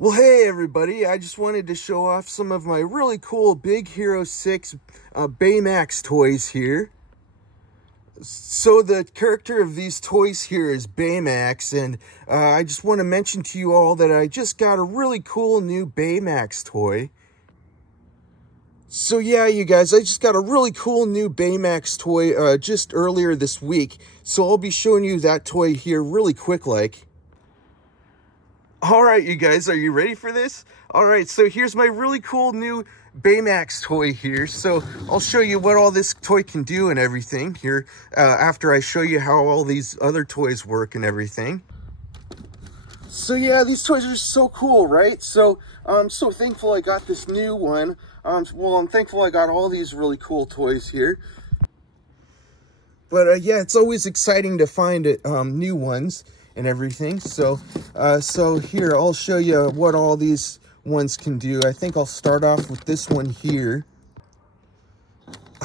Well, hey everybody, I just wanted to show off some of my really cool Big Hero 6 Baymax toys here. So the character of these toys here is Baymax, and I just want to mention to you all that I just got a really cool new Baymax toy. So yeah, you guys, I just got a really cool new Baymax toy just earlier this week. So I'll be showing you that toy here really quick like. All right, you guys, are you ready for this? All right, so here's my really cool new Baymax toy here. So I'll show you what all this toy can do and everything here after I show you how all these other toys work and everything. So yeah, these toys are so cool, right? So I'm so thankful I got this new one. Well, I'm thankful I got all these really cool toys here. But yeah, it's always exciting to find new ones and everything. So here, I'll show you what all these ones can do. I think I'll start off with this one here.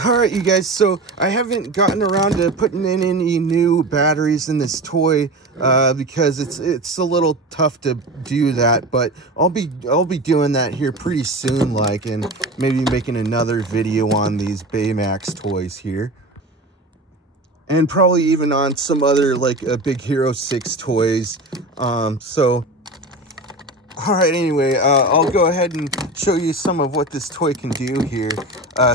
All right, you guys, so I haven't gotten around to putting in any new batteries in this toy because it's a little tough to do that, but I'll be doing that here pretty soon, like, and maybe making another video on these Baymax toys here. And probably even on some other, like, Big Hero 6 toys. All right, anyway, I'll go ahead and show you some of what this toy can do here.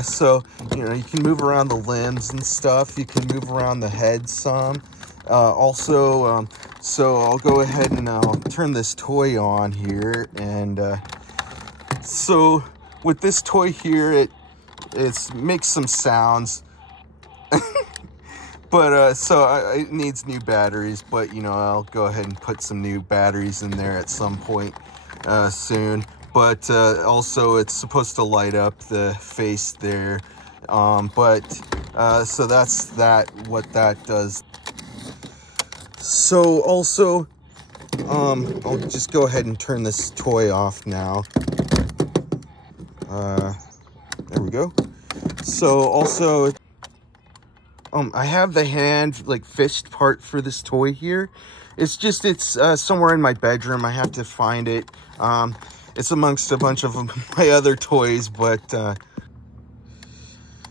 So, you know, you can move around the limbs and stuff. You can move around the head some. So I'll go ahead and I'll turn this toy on here. And so with this toy here, it makes some sounds. But, it needs new batteries, but, you know, I'll go ahead and put some new batteries in there at some point soon. But, also, it's supposed to light up the face there. So that's what that does. So, also, I'll just go ahead and turn this toy off now. There we go. So, also, I have the hand, like, fist part for this toy here. It's somewhere in my bedroom. I have to find it. It's amongst a bunch of my other toys, but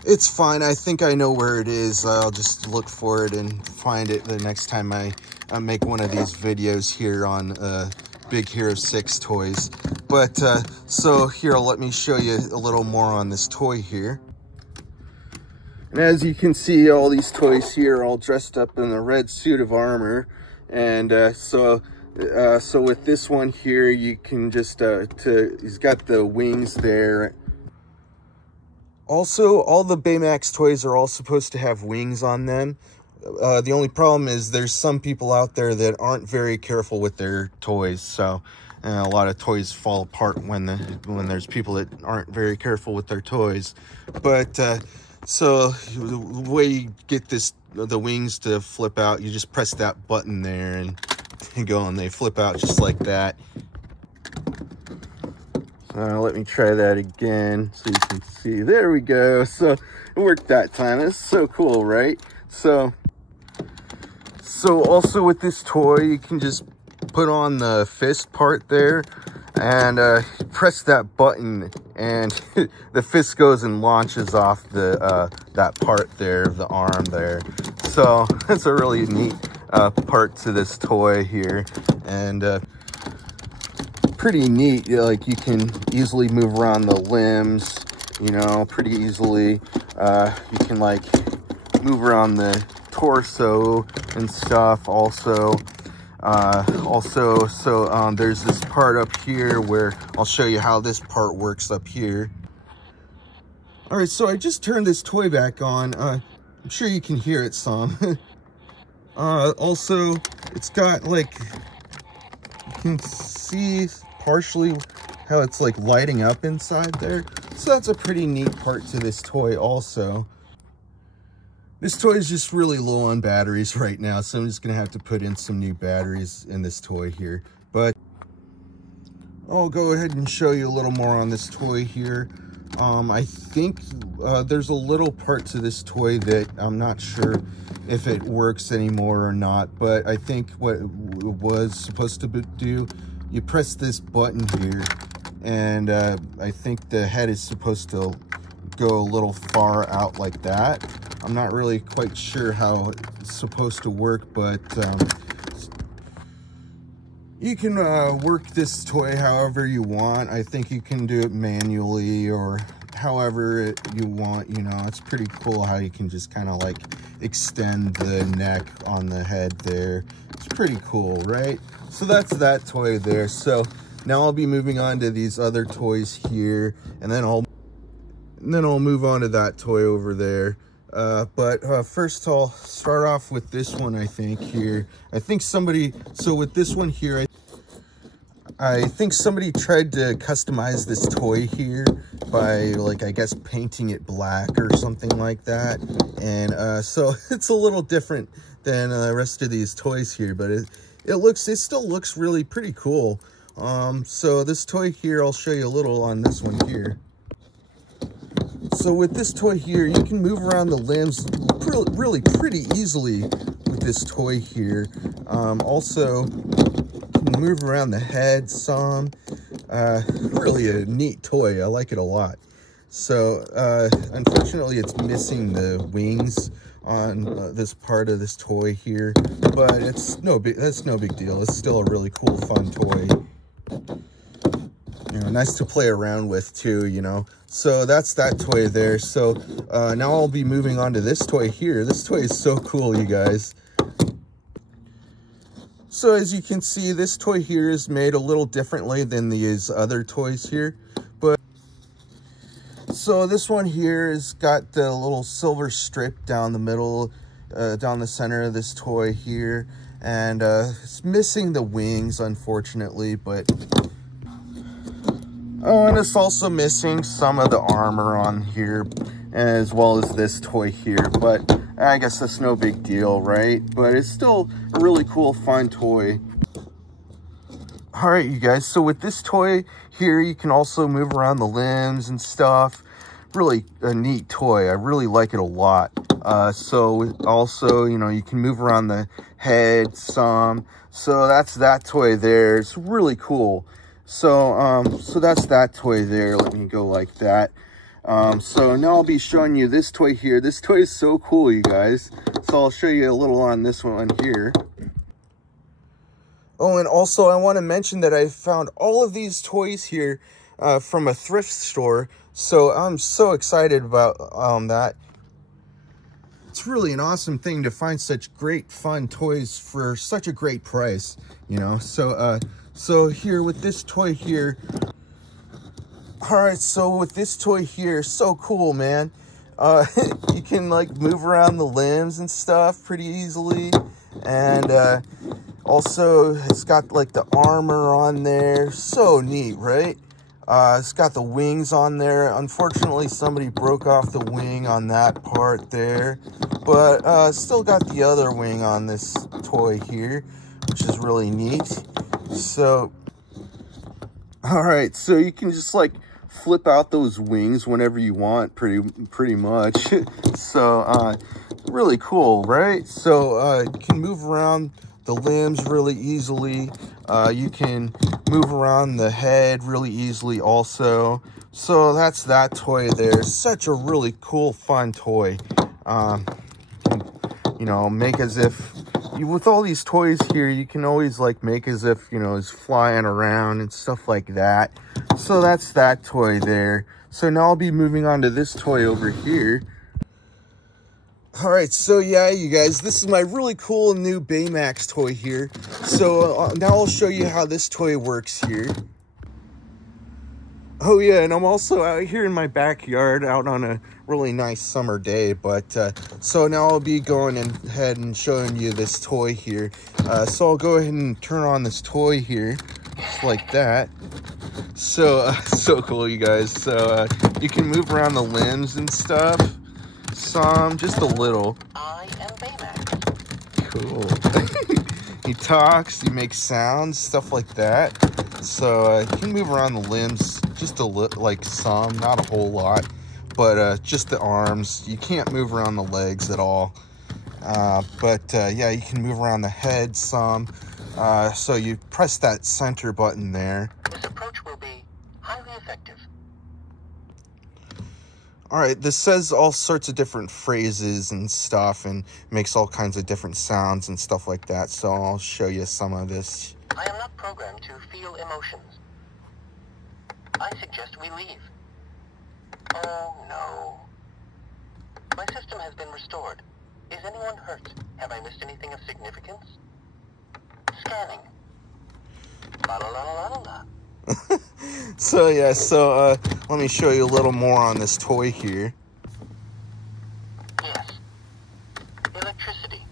it's fine. I think I know where it is. I'll just look for it and find it the next time I make one of these videos here on Big Hero 6 toys. But, so here, let me show you a little more on this toy here. And as you can see, all these toys here are all dressed up in a red suit of armor. And so with this one here, you can just, he's got the wings there. Also, all the Baymax toys are all supposed to have wings on them. The only problem is there's some people out there that aren't very careful with their toys. So a lot of toys fall apart when there's people that aren't very careful with their toys. But, so the way you get the wings to flip out, you just press that button there and go, and they flip out just like that. So let me try that again so you can see. There we go. So it worked that time. It's so cool, right? So also with this toy, you can just put on the fist part there and press that button, and the fist goes and launches off that part there of the arm there. So that's a really neat part to this toy here, and pretty neat. Like, you can easily move around the limbs, you know, pretty easily. You can, like, move around the torso and stuff also. There's this part up here where I'll show you how this part works up here. All right, so I just turned this toy back on. I'm sure you can hear it some. Also, it's got, like, you can see partially how it's, like, lighting up inside there. So that's a pretty neat part to this toy also. This toy is just really low on batteries right now, so I'm just going to have to put in some new batteries in this toy here. But I'll go ahead and show you a little more on this toy here. I think there's a little part to this toy that I'm not sure if it works anymore or not, but I think what it was supposed to do you press this button here, and I think the head is supposed to go a little far out like that. I'm not really quite sure how it's supposed to work, but you can work this toy however you want. I think you can do it manually or however you want, you know. It's pretty cool how you can just kind of like extend the neck on the head there. It's pretty cool, right? So that's that toy there. So now I'll be moving on to these other toys here, and then I'll move on to that toy over there. But first I'll start off with this one, I think, here. So with this one here, I think somebody tried to customize this toy here by, like, I guess painting it black or something like that. And so it's a little different than the rest of these toys here, but it still looks really pretty cool. So this toy here, I'll show you a little on this one here. So with this toy here, you can move around the limbs really pretty easily with this toy here. Also, you can move around the head some. Really a neat toy. I like it a lot. So unfortunately, it's missing the wings on this part of this toy here, but that's no big deal. It's still a really cool, fun toy. You know, nice to play around with too, you know. So that's that toy there. So now I'll be moving on to this toy here. This toy is so cool, you guys. So as you can see, this toy here is made a little differently than these other toys here. But so this one here has got the little silver strip down the middle, down the center of this toy here. And it's missing the wings, unfortunately, but oh, and it's also missing some of the armor on here, as well as this toy here. But I guess that's no big deal, right? But it's still a really cool, fun toy. All right, you guys. So with this toy here, you can also move around the limbs and stuff. Really a neat toy. I really like it a lot. So also, you know, you can move around the head some. So that's that toy there. It's really cool. So, so that's that toy there. Let me go like that. So now I'll be showing you this toy here. This toy is so cool, you guys. So I'll show you a little on this one here. Oh, and also I want to mention that I found all of these toys here from a thrift store. So I'm so excited about that. It's really an awesome thing to find such great, fun toys for such a great price, you know. So here with this toy here. All right, so with this toy here, so cool, man. You can like move around the limbs and stuff pretty easily. And also it's got like the armor on there. So neat, right? It's got the wings on there. Unfortunately, somebody broke off the wing on that part there. But still got the other wing on this toy here, which is really neat. So, all right, so you can just like flip out those wings whenever you want, pretty much. So, really cool, right? So, you can move around the limbs really easily. You can move around the head really easily also. So that's that toy there. Such a really cool, fun toy. You know, make as if with all these toys here, you can always like make as if, you know, it's flying around and stuff like that. So that's that toy there. So now I'll be moving on to this toy over here. All right, so yeah, you guys, this is my really cool new Baymax toy here. So now I'll show you how this toy works here. Oh yeah, and I'm also out here in my backyard out on a really nice summer day. But so now I'll be going ahead and showing you this toy here. So I'll go ahead and turn on this toy here, just like that. So so cool, you guys. So you can move around the limbs and stuff. Some, just a little. I am Baymax. Cool. He talks, he makes sounds, stuff like that. So you can move around the limbs just a little, like some, not a whole lot, but just the arms. You can't move around the legs at all. But yeah, you can move around the head some. So you press that center button there. This approach will be highly effective. All right, this says all sorts of different phrases and stuff and makes all kinds of different sounds and stuff like that. So I'll show you some of this. I am not programmed to feel emotions. I suggest we leave. Oh no. My system has been restored. Is anyone hurt? Have I missed anything of significance? Scanning. La la la la la la. So yeah, let me show you a little more on this toy here. Yes. Electricity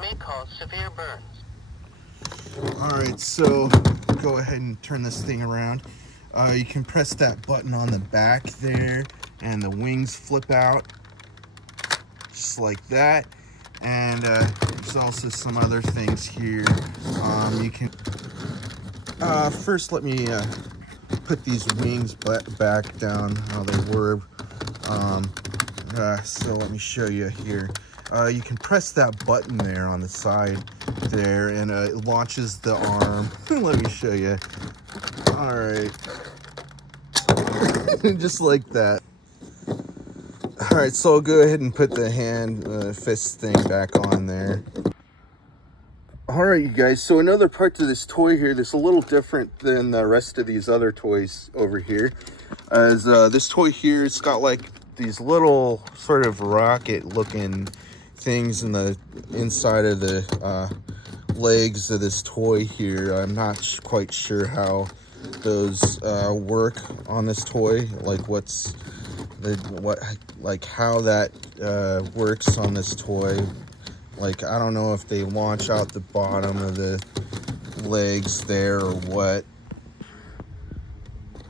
may cause severe burns. Alright, so go ahead and turn this thing around. You can press that button on the back there and the wings flip out just like that. And there's also some other things here. You can first let me put these wings back down how they were. So let me show you here. You can press that button there on the side there, and it launches the arm. Let me show you. All right, just like that. All right, so I'll go ahead and put the hand fist thing back on there. All right, you guys, so another part to this toy here that's a little different than the rest of these other toys over here is this toy here, it's got like these little sort of rocket looking things in the inside of the legs of this toy here. I'm not quite sure how those work on this toy, like how that works on this toy. Like, I don't know if they launch out the bottom of the legs there or what.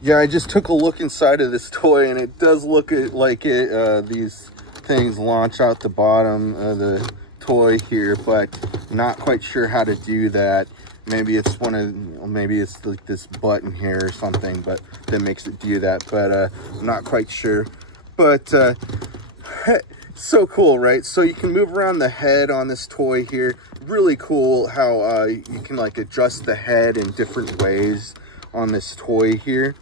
Yeah, I just took a look inside of this toy, and it does look like these things launch out the bottom of the toy here, but not quite sure how to do that. Maybe it's maybe it's like this button here or something, but that makes it do that. But I'm not quite sure. But so cool, right? So you can move around the head on this toy here. Really cool how you can like adjust the head in different ways on this toy here.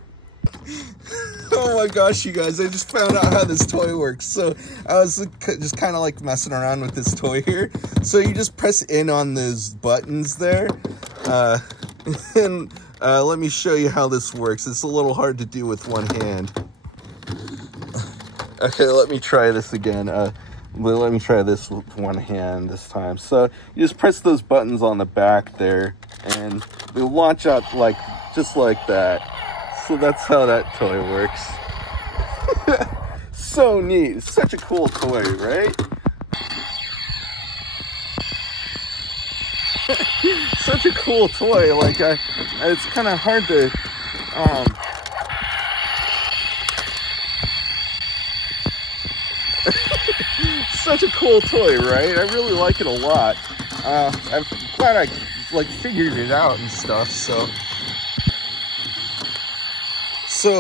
Oh my gosh, you guys, I just found out how this toy works. So I was just kind of like messing around with this toy here. So you just press in on those buttons there. And let me show you how this works. It's a little hard to do with one hand. Okay, let me try this again. Let me try this with one hand this time. So you just press those buttons on the back there, and they launch out just like that. So that's how that toy works. So neat. Such a cool toy, right? Such a cool toy. Like, it's kind of hard to such a cool toy, right? I really like it a lot. I'm glad I figured it out and stuff. So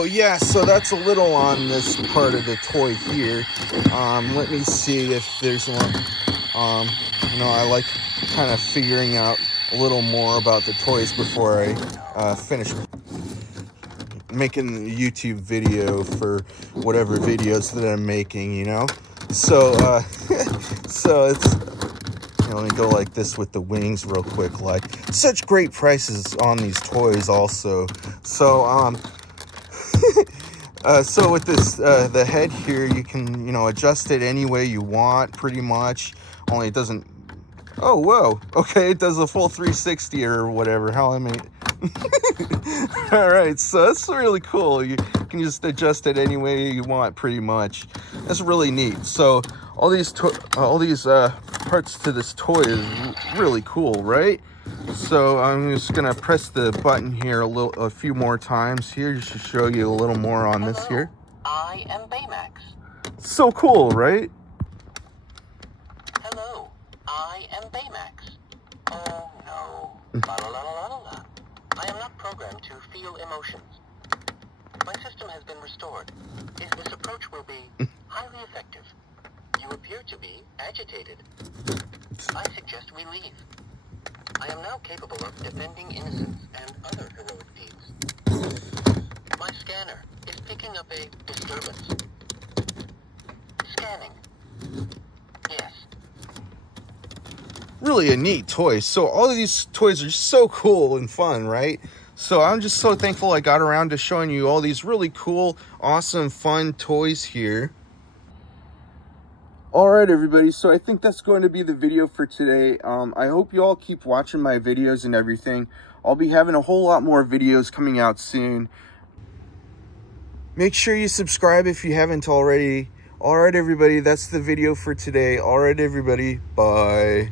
yeah, so that's a little on this part of the toy here. Let me see if there's one. I like kind of figuring out a little more about the toys before I finish making the YouTube video for whatever videos that I'm making, you know? So, so it's, let me go like this with the wings real quick. Like, such great prices on these toys also. So, so with this, the head here, you can, adjust it any way you want, pretty much. Only it doesn't, oh, whoa. Okay, it does a full 360 or whatever. How I made All right, so that's really cool. You can just adjust it any way you want, pretty much. That's really neat. So all these parts to this toy is really cool, right? So I'm just gonna press the button here a few more times here just to show you a little more on this here. I am Baymax. So cool, right? Hello, I am Baymax. Oh no. La la la la la la. I am not programmed to feel emotions. My system has been restored. This approach will be highly effective. You appear to be agitated. I suggest we leave. I am now capable of defending innocence and other heroic deeds. My scanner is picking up a disturbance. Scanning. Yes. Really a neat toy. So all of these toys are so cool and fun, right? So I'm just so thankful I got around to showing you all these really cool, awesome, fun toys here. All right, everybody. So I think that's going to be the video for today. I hope you all keep watching my videos and everything. I'll be having a whole lot more videos coming out soon. Make sure you subscribe if you haven't already. All right, everybody. That's the video for today. All right, everybody. Bye.